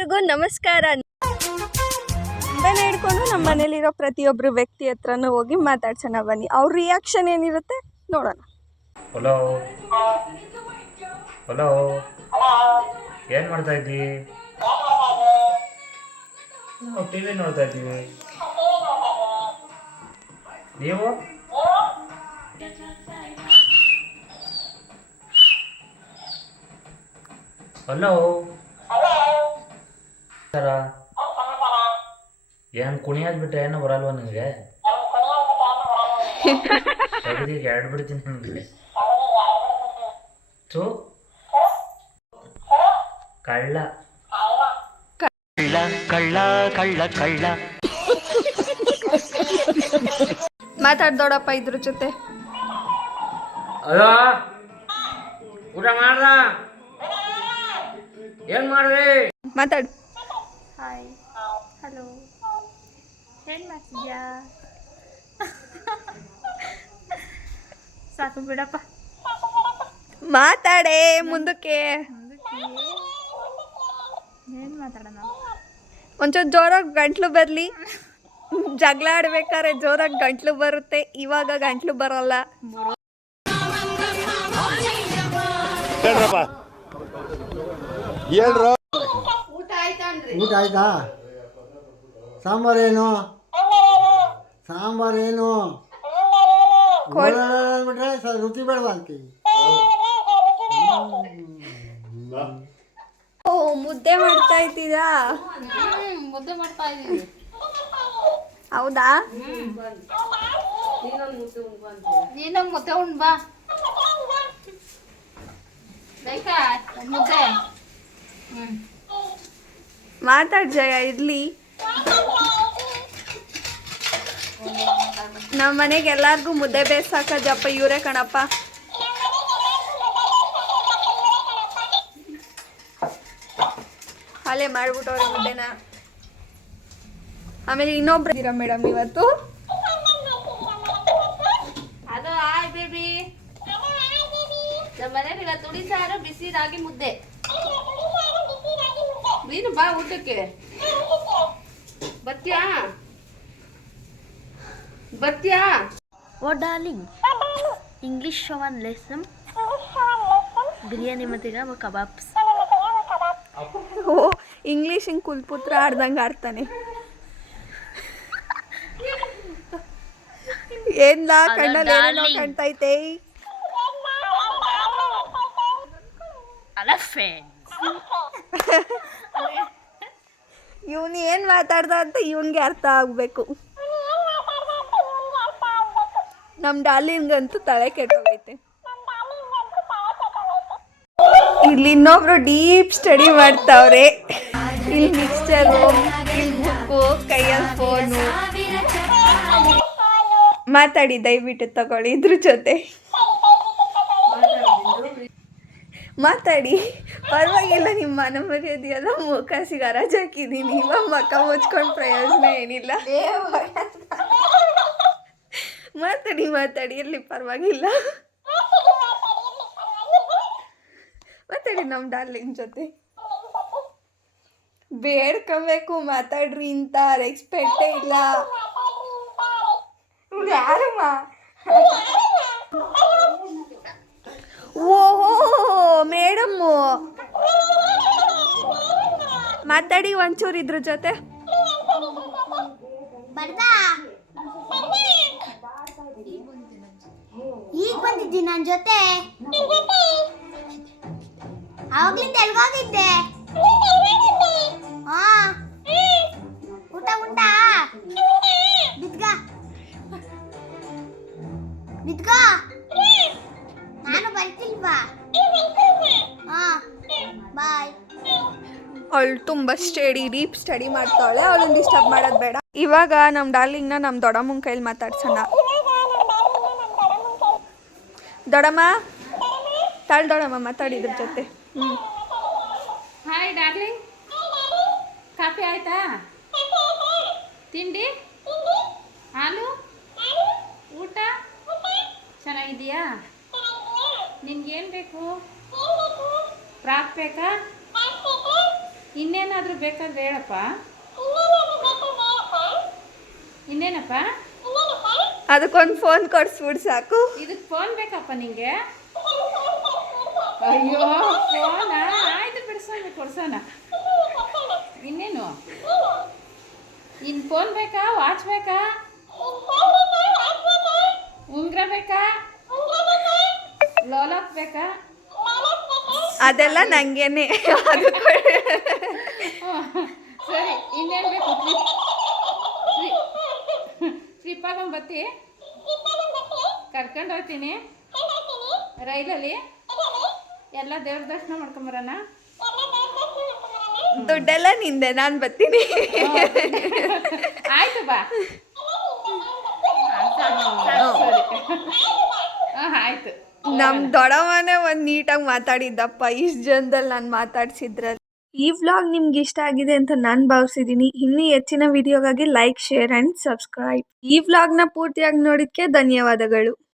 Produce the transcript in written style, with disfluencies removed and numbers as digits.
ಎಲ್ರಿಗೂ ನಮಸ್ಕಾರ. ಬೆಲೆ ಹಿಡ್ಕೊಂಡು ನಮ್ಮ ಮನೇಲಿರೋ ಪ್ರತಿಯೊಬ್ಬರು ವ್ಯಕ್ತಿ ಹತ್ರನೂ ಹೋಗಿ ಮಾತಾಡ್ಸೋಣ ಬನ್ನಿ. ಅವ್ರ ರಿಯಾಕ್ಷನ್ ಏನಿರುತ್ತೆ ನೋಡೋಣ. ಹಲೋ ಹಲೋ, ಏನು ಮಾಡ್ತಾ ಇದ್ದೀವಿ? ನಾವು ಟಿ ವಿ ನೋಡ್ತಾ ಇದ್ದೀವಿ. ನೀವು? ಹಲೋ ಸರ, ಏನು ಕುಣಿಯಾದ್ಬಿಟ್ರೆ ಏನೋ ಬರಲ್ವ ನನಗೆ? ತೆಗೆದಿಗೆ ಎರಡು ಬಿಡ್ತೀನಿ ನನಗೆ. ಥೂ, ಕಳ್ಳ ಕಳ್ಳ ಕಳ್ಳ ಕಳ್ಳ ಕಳ್ಳ. ಮಾತಾಡ್ದೋಡಪ್ಪ ಇದ್ರ ಜೊತೆ. ಹಲೋ, ಊಟ ಮಾಡ್ದ? ಏನ್ ಮಾಡ್ರಿ? ಮಾತಾಡು. ಹಾಯ್, ಹಲೋ, ಏನು ಮಾಡ್ತಿದ್ಯಾ? ಸಾಕು ಬಿಡಪ್ಪ, ಮಾತಾಡೇ ಮುಂದಕ್ಕೆ. ಏನು ಮಾತಾಡೋಣ? ಒಂಚೂರು ಜೋರಾಗಿ ಗಂಟ್ಲು ಬರಲಿ. ಜಗಳ ಆಡ್ಬೇಕಾದ್ರೆ ಜೋರಾಗಿ ಗಂಟ್ಲು ಬರುತ್ತೆ, ಇವಾಗ ಗಂಟ್ಲು ಬರಲ್ಲ. ಊಟ ಆಯ್ತಾ? ಸಾಂಬಾರೇನು? ಬಿಟ್ರೆ ರುಚಿ ಬೇಡವಾ ಅಂತೀವಿ. ಓ, ಮುದ್ದೆ ಮಾಡ್ತಾ ಇದ್ದೀರಾ? ಮುದ್ದೆ ಮಾಡ್ತಾ ಇದ್ದೀವಿ. ಹೌದಾ? ನೀನು ಮುದ್ದೆ ಉಣ್ ಬಾ. ಮುದ್ದೆ ಮಾತಾಡ್ ಜಯ, ಇರ್ಲಿ. ನಮ್ಮ ಮನೆಗೆ ಎಲ್ಲಾರ್ಗು ಮುದ್ದೆ ಬೇಯಿಸಾಕ ಜಪ್ಪ ಇವರೇ ಕಣಪ್ಪ. ಅಲ್ಲೇ ಮಾಡ್ಬಿಟ್ಟವ್ರೆ ಮುದ್ದೆನ. ಆಮೇಲೆ ಇನ್ನೊಬ್ರು ಇದ್ದೀರಾ ಮೇಡಮ್ ಇವತ್ತು? ಅದು ಹಾಯ್ ಬೇಬಿ. ನಮ್ಮ ಮನೇಲಿ ಇವತ್ತು ಉಳಿ ಸಾರು, ಬಿಸಿ ರಾಗಿ ಮುದ್ದೆ. ನೀನು ಬಾ ಊಟಕ್ಕೆ. ಬರ್ತೀಯಾ? What darling? English one lesson. Biryani matiga kebabs. O, English ಹಿಂಗೆ ಕುಲ್ಪುತ್ರ ಆಡ್ದಂಗೆ ಆಡ್ತಾನೆ. ಏನ್ಲಾ ಕಣ್ಣಲ್ಲಿ ಏನೇನೋ ಕಾಣ್ತೈತೆ. ಇವನು ಏನು ಮಾತಾಡ್ದ ಅಂತ ಇವನ್ಗೆ ಅರ್ಥ ಆಗ್ಬೇಕು. ನಮ್ಮ ಡಾರ್ಲಿಂಗಂತೂ ತಲೆ ಕೆಟ್ಟೋಗೈತೆ. ಇಲ್ಲಿ ಇನ್ನೊಬ್ರು ಡೀಪ್ ಸ್ಟಡಿ ಮಾಡ್ತಾವ್ರೆ. ಇಲ್ಲಿ ಮಿಕ್ಸ್ಚರು, ಇಲ್ಲಿ ಬುಕ್ಕು, ಕೈಯಲ್ಲಿ ಫೋನು. ಮಾತಾಡಿ ದಯವಿಟ್ಟು, ತಗೊಳ್ಳಿ ಇದ್ರ ಜೊತೆ ಮಾತಾಡಿ. ಪರವಾಗಿಲ್ಲ, ನಿಮ್ಮ ಮನ ಮರ್ಯಾದೆಯಲ್ಲ ಮುಖ ಸಿಗಾರಾಜ್ ಹಾಕಿದ್ದೀನಿ. ಇವಾಗ ಮಕ್ಕ ಮುಚ್ಕೊಂಡು ಪ್ರಯೋಜನ ಏನಿಲ್ಲ. ಮಾತಾಡಿ ಎಲ್ಲಿ, ಪರವಾಗಿಲ್ಲ. ಮಾತಾಡಿ ನಮ್ಮ ಡಾರ್ಲಿಂಗ್ ಜೊತೆ. ಬೇಡ್ಕೊಬೇಕು, ಮಾತಾಡ್ರಿ ಅಂತ ರೆಸ್ಪೆಕ್ಟೇ ಇಲ್ಲ. ಯಾರಮ್ಮ? ಓಹೋ ಮೇಡಮ್ಮು, ಮಾತಾಡಿ ಒಂಚೂರು ಇದ್ರ ಜೊತೆ. ಈಗ ಬಂದಿದ್ದೀನಿ ನನ್ನ ಜೊತೆ. ಅವಾಗ್ಲಿಂದ ಎಲ್ಗೋಗಿದ್ದೆ? ಹಾ, ಊಟ ಬಿದ್ಗ ನಾನು ಬರ್ತಿಲ್ವಾ? ಹಾ, ಬಾಯ್. ಅವಳು ತುಂಬ ಡೀಪ್ ಸ್ಟಡಿ ಮಾಡ್ತಾವಳೆ. ಅವಳನ್ನ ಡಿಸ್ಟರ್ಬ್ ಮಾಡೋದು ಬೇಡ. ಇವಾಗ ನಮ್ಮ ಡಾರ್ಲಿಂಗ್ನ ನಮ್ಮ ದೊಡ್ಡಮ್ಮನ ಕೈಲಿ ಮಾತಾಡ್ಸೋಣ. ದೊಡ್ಡಮ್ಮ, ದೊಡ್ಡಮ್ಮ ಮಾತಾಡಿದ್ರ ಜೊತೆ. ಹಾಯ್ ಡಾರ್ಲಿಂಗ್, ಕಾಫಿ ಆಯ್ತಾ? ತಿಂಡಿ, ಹಾಲು, ಊಟ ಚೆನ್ನಾಗಿದೆಯಾ? ನಿನ್ಗೇನು ಬೇಕು? ಫ್ರಾಕ್ ಬೇಕಾ? ಇನ್ನೇನಾದರೂ ಬೇಕಾದ್ರೆ ಹೇಳಪ್ಪ. ಇನ್ನೇನಪ್ಪ? ಅದಕ್ಕೊಂದು ಫೋನ್ ಕೊಡಿಸ್ಬಿಡು ಸಾಕು. ಇದಕ್ಕೆ ಫೋನ್ ಬೇಕಪ್ಪ ನಿಂಗೆ? ಅಯ್ಯೋ ಫೋನಾ, ಆಯ್ತು ಬಿಡಿಸೋಣ, ಕೊಡ್ಸೋಣ. ಇನ್ನೇನು? ಇನ್ನು ಫೋನ್ ಬೇಕಾ, ವಾಚ್ ಬೇಕಾ, ಉಂಗುರ ಬೇಕಾ, ಲೋಲಾಕ್ ಬೇಕಾ? ಅದೆಲ್ಲ ನಂಗೇನೆ. ಅದು ಸರಿ, ಇನ್ನೇನು ಬೇಕು? ಟ್ರಿಪ್ಪಾಗ ಬತ್ತಿ, ಕರ್ಕೊಂಡು ಹೋಗ್ತೀನಿ ರೈಲಲ್ಲಿ. ಎಲ್ಲ ದೇವ್ರ ದರ್ಶನ ಮಾಡ್ಕೊಂಬರೋಣ. ದುಡ್ಡೆಲ್ಲ ನಿಂದೆ, ನಾನು ಬರ್ತೀನಿ. ಆಯ್ತು ಬಾ. ಸರಿ ಆಯ್ತು. ನಮ್ಮ ದೊಡ್ಡಮ್ಮನೇ ಒಂದು ನೀಟಾಗಿ ಮಾತಾಡಿದ್ದಪ್ಪ ಇಷ್ಟು ಜನದಲ್ಲಿ ನಾನು ಮಾತಾಡ್ಸಿದ್ರಲ್ಲಿ. ಈ ವ್ಲಾಗ್ ನಿಮ್ಗೆ ಇಷ್ಟ ಆಗಿದೆ ಅಂತ ನಾನು ಭಾವಿಸಿದ್ದೀನಿ. ಇನ್ನೂ ಹೆಚ್ಚಿನ ವಿಡಿಯೋಗಾಗಿ ಲೈಕ್, ಶೇರ್ ಆ್ಯಂಡ್ ಸಬ್ಸ್ಕ್ರೈಬ್. ಈ ವ್ಲಾಗ್ನ ಪೂರ್ತಿಯಾಗಿ ನೋಡಿದ್ದಕ್ಕೆ ಧನ್ಯವಾದಗಳು.